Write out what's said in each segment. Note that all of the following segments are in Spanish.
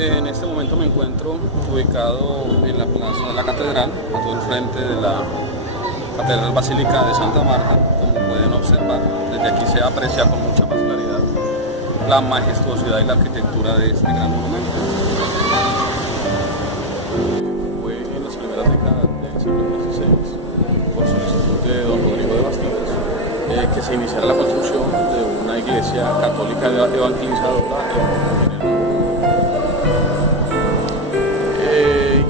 En este momento me encuentro ubicado en la plaza de la Catedral, a todo el frente de la Catedral Basílica de Santa Marta. Como pueden observar, desde aquí se aprecia con mucha más claridad la majestuosidad y la arquitectura de este gran monumento. Fue en las primeras décadas del siglo XVI, por solicitud de don Rodrigo de Bastidas, que se iniciara la construcción de una iglesia católica evangelizadora en el mundo.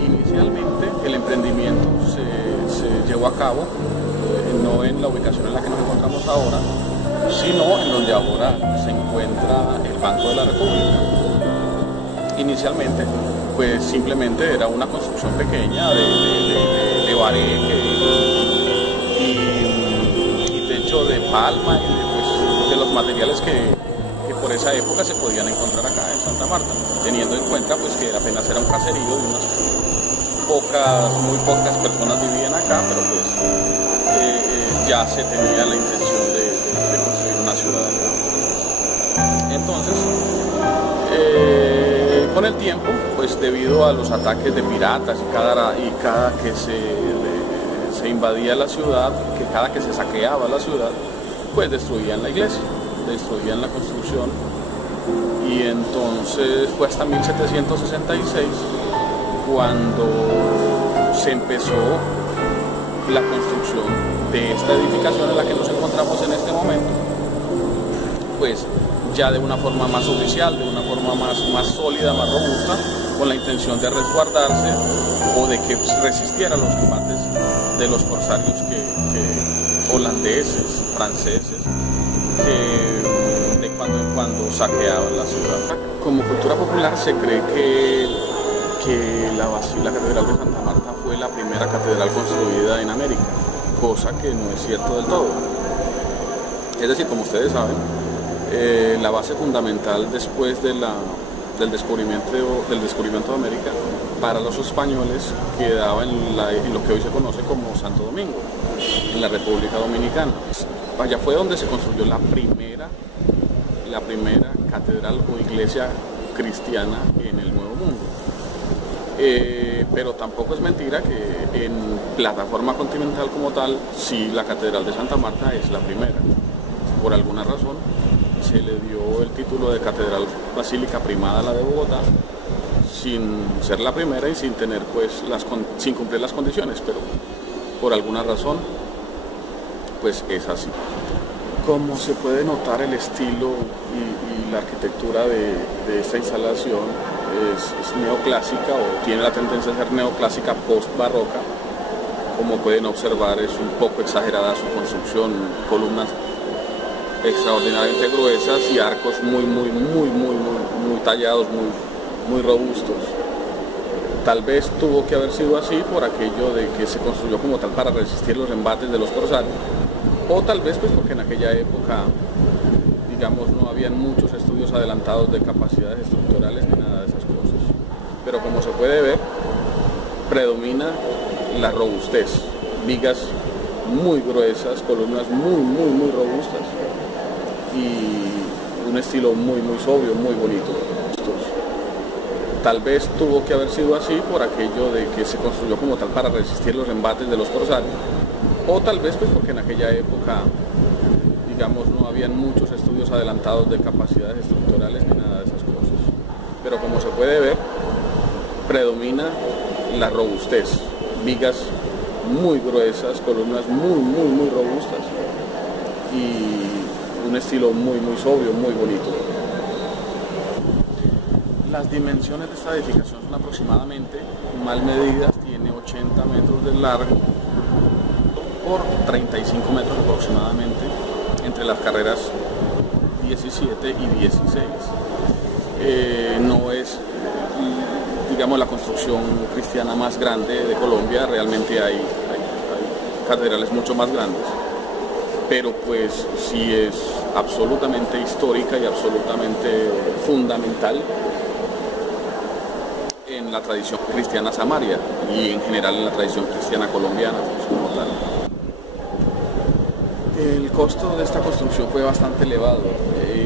Inicialmente el emprendimiento se llevó a cabo no en la ubicación en la que nos encontramos ahora, sino en donde ahora se encuentra el Banco de la República. Inicialmente, pues simplemente era una construcción pequeña de bareque y techo de palma y de los materiales que por esa época se podían encontrar acá en Santa Marta, teniendo en cuenta pues que apenas era un caserío de muy pocas personas vivían acá, pero pues ya se tenía la intención de construir una ciudad acá. Entonces, con el tiempo, pues debido a los ataques de piratas y cada que se invadía la ciudad, que cada que se saqueaba la ciudad, pues destruían la iglesia, destruían la construcción, y entonces fue hasta 1766 cuando se empezó la construcción de esta edificación en la que nos encontramos en este momento, pues ya de una forma más oficial, de una forma más sólida, más robusta, con la intención de resguardarse o de que resistiera los combates de los corsarios holandeses, franceses, que de cuando en cuando saqueaban la ciudad. Como cultura popular se cree que la Catedral de Santa Marta fue la primera catedral construida en América, cosa que no es cierto del todo. Es decir, como ustedes saben, la base fundamental después del descubrimiento de América para los españoles quedaba en lo que hoy se conoce como Santo Domingo, en la República Dominicana. Allá fue donde se construyó la primera catedral o iglesia cristiana en el Nuevo Mundo. Pero tampoco es mentira que en plataforma continental como tal, sí, la Catedral de Santa Marta es la primera. Por alguna razón se le dio el título de Catedral Basílica Primada a la de Bogotá, sin ser la primera y sin tener sin cumplir las condiciones, pero por alguna razón pues es así. Como se puede notar, el estilo y la arquitectura de esta instalación es neoclásica, o tiene la tendencia a ser neoclásica post-barroca. Como pueden observar, es un poco exagerada su construcción, columnas extraordinariamente gruesas y arcos muy tallados, muy robustos. Tal vez tuvo que haber sido así por aquello de que se construyó como tal para resistir los embates de los corsarios, o tal vez pues porque en aquella época, digamos, no habían muchos estudios adelantados de capacidades estructurales ni nada de esas cosas. Pero como se puede ver, predomina la robustez, vigas muy gruesas, columnas muy robustas y un estilo muy sobrio, muy bonito. Tal vez tuvo que haber sido así por aquello de que se construyó como tal para resistir los embates de los corsarios, o tal vez pues porque en aquella época, digamos, no habían muchos estudios adelantados de capacidades estructurales ni nada de esas cosas. Pero como se puede ver, predomina la robustez, vigas muy gruesas, columnas muy robustas y un estilo muy sobrio, muy bonito. Las dimensiones de esta edificación son aproximadamente, mal medidas, tiene 80 metros de largo por 35 metros aproximadamente, entre las carreras 17 y 16. No es, digamos, la construcción cristiana más grande de Colombia, realmente hay catedrales mucho más grandes, pero pues sí es absolutamente histórica y absolutamente fundamental en la tradición cristiana samaria y en general en la tradición cristiana colombiana, pues, como tal. El costo de esta construcción fue bastante elevado.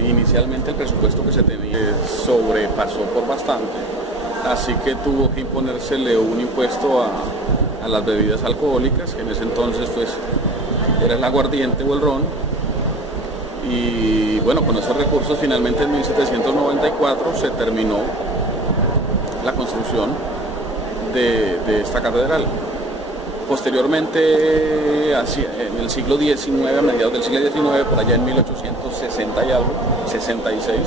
Inicialmente el presupuesto que se tenía sobrepasó por bastante, así que tuvo que imponérsele un impuesto a las bebidas alcohólicas, que en ese entonces pues era el aguardiente o el ron. Y bueno, con esos recursos finalmente en 1794 se terminó la construcción de esta catedral. Posteriormente, en el siglo XIX, a mediados del siglo XIX, por allá en 1860 y algo, 66,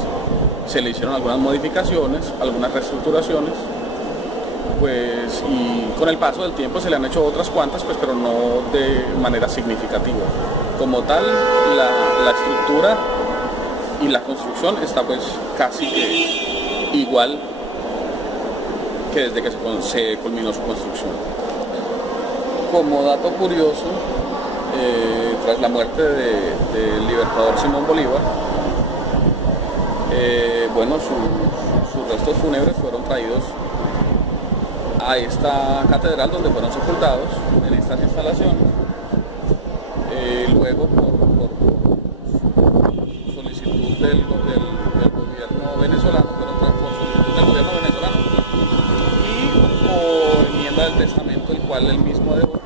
se le hicieron algunas modificaciones, algunas reestructuraciones, pues, y con el paso del tiempo se le han hecho otras cuantas, pues, pero no de manera significativa. Como tal, la estructura y la construcción está pues casi que igual que desde que se culminó su construcción. Como dato curioso, tras la muerte del libertador Simón Bolívar, bueno, sus restos fúnebres fueron traídos a esta catedral donde fueron sepultados en estas instalaciones. Luego por solicitud del gobierno venezolano, y por enmienda del testamento, el cual él mismo dejó,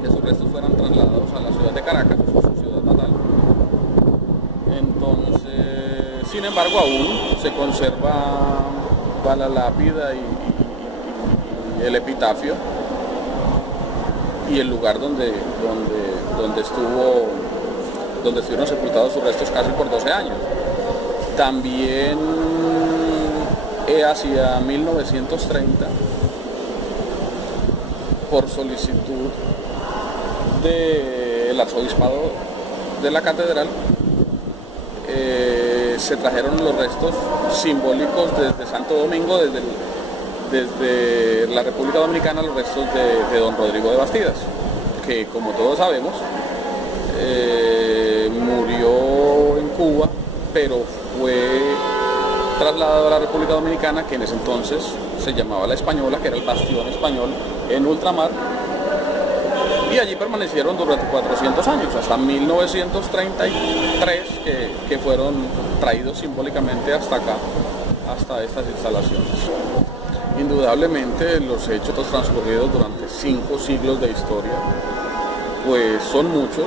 que sus restos fueran trasladados a la ciudad de Caracas, su ciudad natal. Entonces, sin embargo, aún se conserva la lápida y el epitafio y el lugar donde estuvieron sepultados sus restos casi por 12 años. También hacia 1930, por solicitud del arzobispado de la catedral, se trajeron los restos simbólicos desde Santo Domingo, desde la República Dominicana, los restos de don Rodrigo de Bastidas, que como todos sabemos murió en Cuba, pero fue trasladado a la República Dominicana, que en ese entonces se llamaba La Española, que era el bastión español en ultramar, y allí permanecieron durante 400 años, hasta 1933, que fueron traídos simbólicamente hasta acá, hasta estas instalaciones. Indudablemente los hechos transcurridos durante 5 siglos de historia pues son muchos,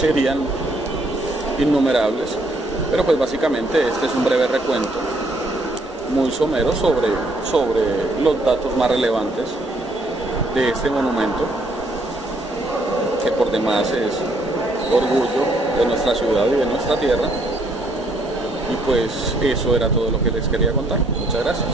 serían innumerables, pero pues básicamente este es un breve recuento muy somero sobre los datos más relevantes de este monumento, que por demás es orgullo de nuestra ciudad y de nuestra tierra. Y pues eso era todo lo que les quería contar. Muchas gracias.